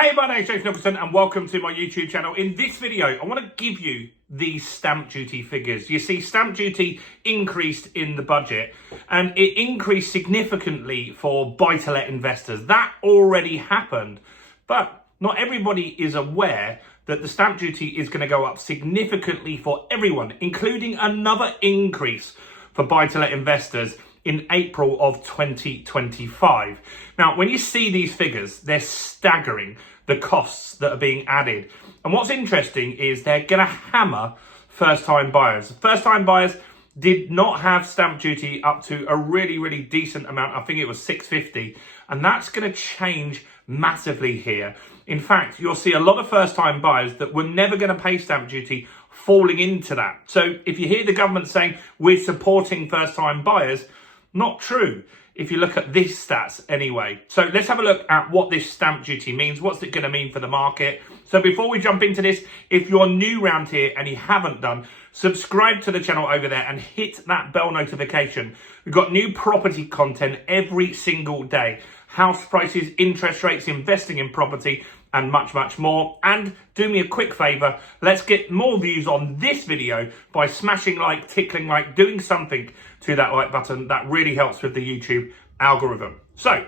Hey, my name's Jason Nicholson and welcome to my YouTube channel. In this video, I want to give you these stamp duty figures. You see, stamp duty increased in the budget and it increased significantly for buy-to-let investors. That already happened, but not everybody is aware that the stamp duty is going to go up significantly for everyone, including another increase for buy-to-let investors in April of 2025. Now, when you see these figures, they're staggering, the costs that are being added. And what's interesting is they're going to hammer first-time buyers. First-time buyers did not have stamp duty up to a really decent amount. I think it was $650. And that's going to change massively here. In fact, you'll see a lot of first-time buyers that were never going to pay stamp duty falling into that. So if you hear the government saying we're supporting first-time buyers, not true if you look at these stats anyway. So let's have a look at what this stamp duty means. What's it going to mean for the market? So before we jump into this, if you're new around here and you haven't done, subscribe to the channel over there and hit that bell notification. We've got new property content every single day. House prices, interest rates, investing in property, and much more. And do me a quick favor, let's get more views on this video by smashing like, tickling like, doing something to that like button. That really helps with the YouTube algorithm. So,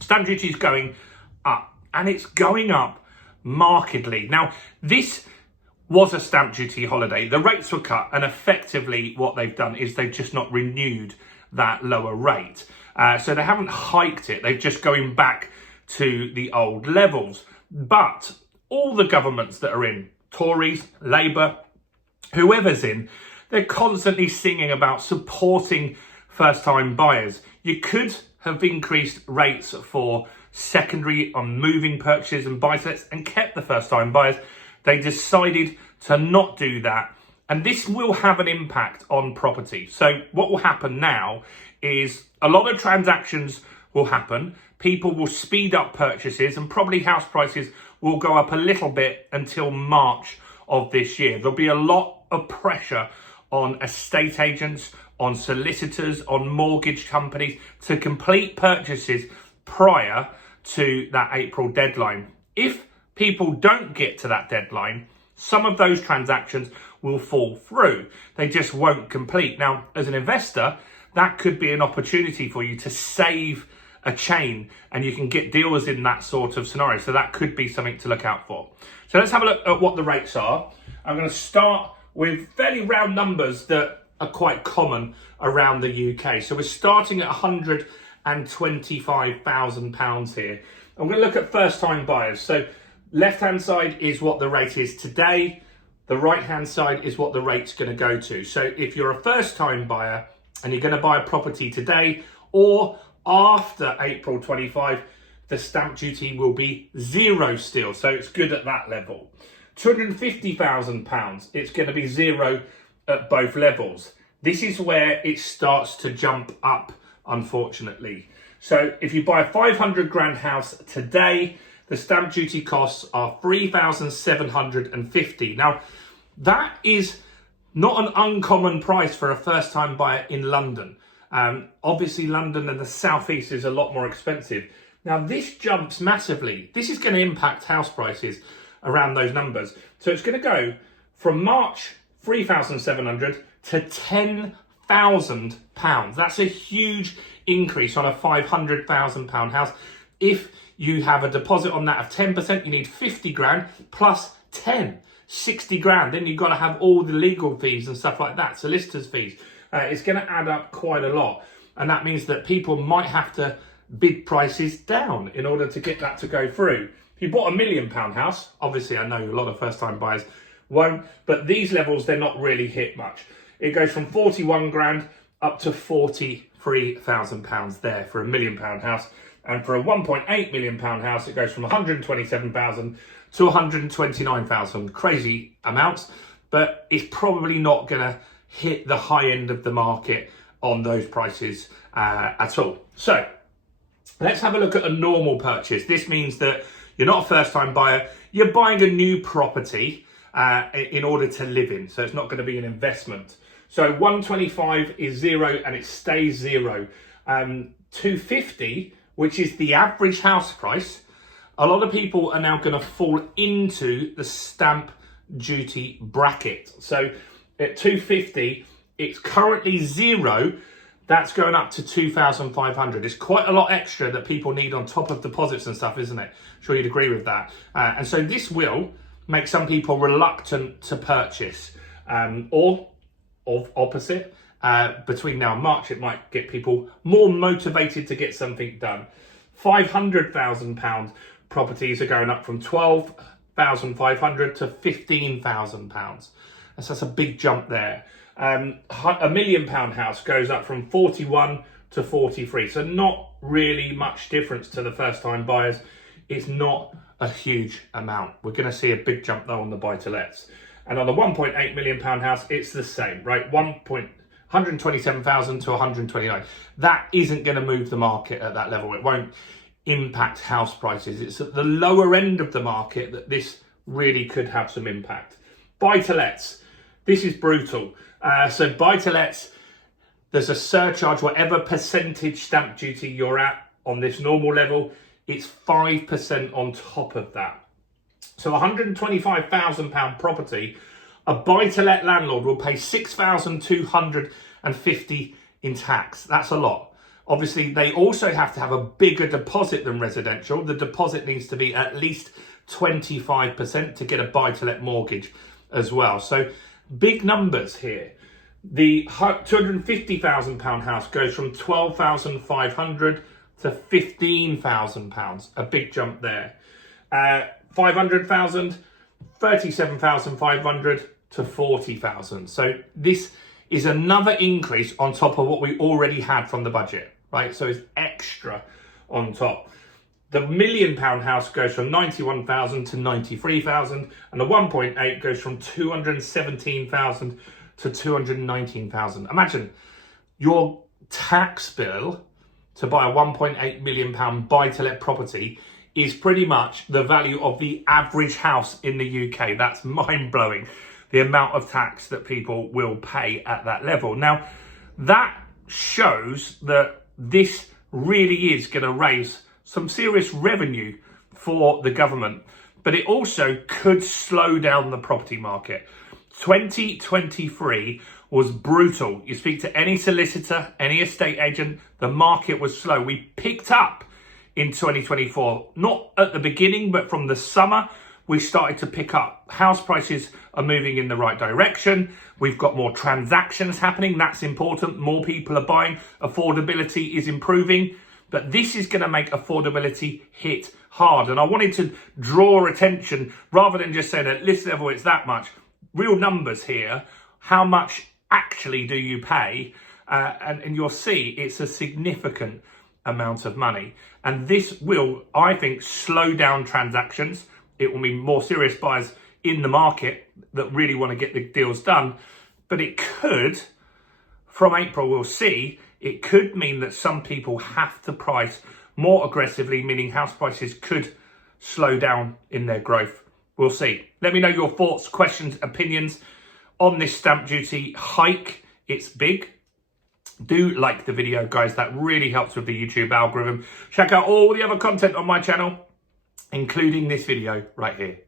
stamp duty is going up, and it's going up markedly. Now, this was a stamp duty holiday. The rates were cut, and effectively what they've done is they've just not renewed that lower rate. So they haven't hiked it. They're just going back to the old levels. But all the governments that are in, Tories, Labour, whoever's in, they're constantly singing about supporting first-time buyers. You could have increased rates for secondary on moving purchases and buy-to-lets and kept the first-time buyers. They decided to not do that. And this will have an impact on property. So what will happen now is a lot of transactions will happen. People will speed up purchases and probably house prices will go up a little bit until March of this year. There'll be a lot of pressure on estate agents, on solicitors, on mortgage companies to complete purchases prior to that April deadline. If people don't get to that deadline, some of those transactions will fall through. They just won't complete. Now, as an investor, that could be an opportunity for you to save a chain, and you can get deals in that sort of scenario. So that could be something to look out for. So let's have a look at what the rates are. I'm going to start with fairly round numbers that are quite common around the UK. So we're starting at £125,000 here. I'm going to look at first-time buyers. So left-hand side is what the rate is today. The right-hand side is what the rate's going to go to. So if you're a first-time buyer and you're going to buy a property today or after April 25, the stamp duty will be zero still. So it's good at that level. £250,000, it's going to be zero at both levels. This is where it starts to jump up, unfortunately. So if you buy a 500 grand house today, the stamp duty costs are £3,750. Now, that is not an uncommon price for a first-time buyer in London. Obviously, London and the southeast is a lot more expensive. Now, this jumps massively. This is going to impact house prices around those numbers. So it's going to go from March 3,700 to £10,000. That's a huge increase on a £500,000 house. If you have a deposit on that of 10%, you need 50 grand plus 60 grand. Then you've got to have all the legal fees and stuff like that, solicitors' fees. It's going to add up quite a lot. And that means that people might have to bid prices down in order to get that to go through. If you bought £1 million house, obviously I know a lot of first-time buyers won't, but these levels, they're not really hit much. It goes from 41 grand up to £43,000 there for £1 million house. And for a £1.8 million house, it goes from 127,000 to 129,000. Crazy amounts, but it's probably not going to hit the high end of the market on those prices at all. So let's have a look at a normal purchase. This means that you're not a first-time buyer. You're buying a new property in order to live in. So it's not going to be an investment. So 125 is zero and it stays zero. 250, which is the average house price, a lot of people are now going to fall into the stamp duty bracket. So at 250, it's currently 0. That's going up to 2,500. It's quite a lot extra that people need on top of deposits and stuff, isn't it? Sure you'd agree with that. And so this will make some people reluctant to purchase, or opposite. Between now and March, it might get people more motivated to get something done. £500,000 properties are going up from £12,500 to £15,000. So that's a big jump there. £1 million house goes up from 41 to 43. So not really much difference to the first time buyers. It's not a huge amount. We're going to see a big jump though on the buy-to-lets. And on the £1.8 million house, it's the same, right? 127,000 to 129. That isn't going to move the market at that level. It won't impact house prices. It's at the lower end of the market that this really could have some impact. Buy-to-lets. This is brutal. So buy-to-lets, there's a surcharge, whatever percentage stamp duty you're at on this normal level, it's 5% on top of that. So £125,000 property, a buy-to-let landlord will pay $6,250 in tax. That's a lot. Obviously, they also have to have a bigger deposit than residential. The deposit needs to be at least 25% to get a buy-to-let mortgage as well. So big numbers here. The £250,000 house goes from £12,500 to £15,000. A big jump there. 500,000, 37,500 to 40,000. So this is another increase on top of what we already had from the budget, right? So it's extra on top. The £1 million house goes from 91,000 to 93,000, and the 1.8 goes from 217,000 to 219,000. Imagine your tax bill to buy a £1.8 million buy-to-let property is pretty much the value of the average house in the UK. That's mind-blowing, the amount of tax that people will pay at that level. Now, that shows that this really is going to raise some serious revenue for the government, but it also could slow down the property market. 2023 was brutal. You speak to any solicitor, any estate agent, the market was slow. We picked up in 2024, not at the beginning, but from the summer, we started to pick up. House prices are moving in the right direction. We've got more transactions happening. That's important. More people are buying. Affordability is improving. But this is going to make affordability hit hard. And I wanted to draw attention, rather than just saying at list level it's that much, real numbers here. How much actually do you pay? And you'll see it's a significant amount of money. And this will, I think, slow down transactions. It will mean more serious buyers in the market that really want to get the deals done. But it could, from April, we'll see, it could mean that some people have to price more aggressively, meaning house prices could slow down in their growth. We'll see. Let me know your thoughts, questions, opinions on this stamp duty hike. It's big. Do like the video, guys. That really helps with the YouTube algorithm. Check out all the other content on my channel, including this video right here.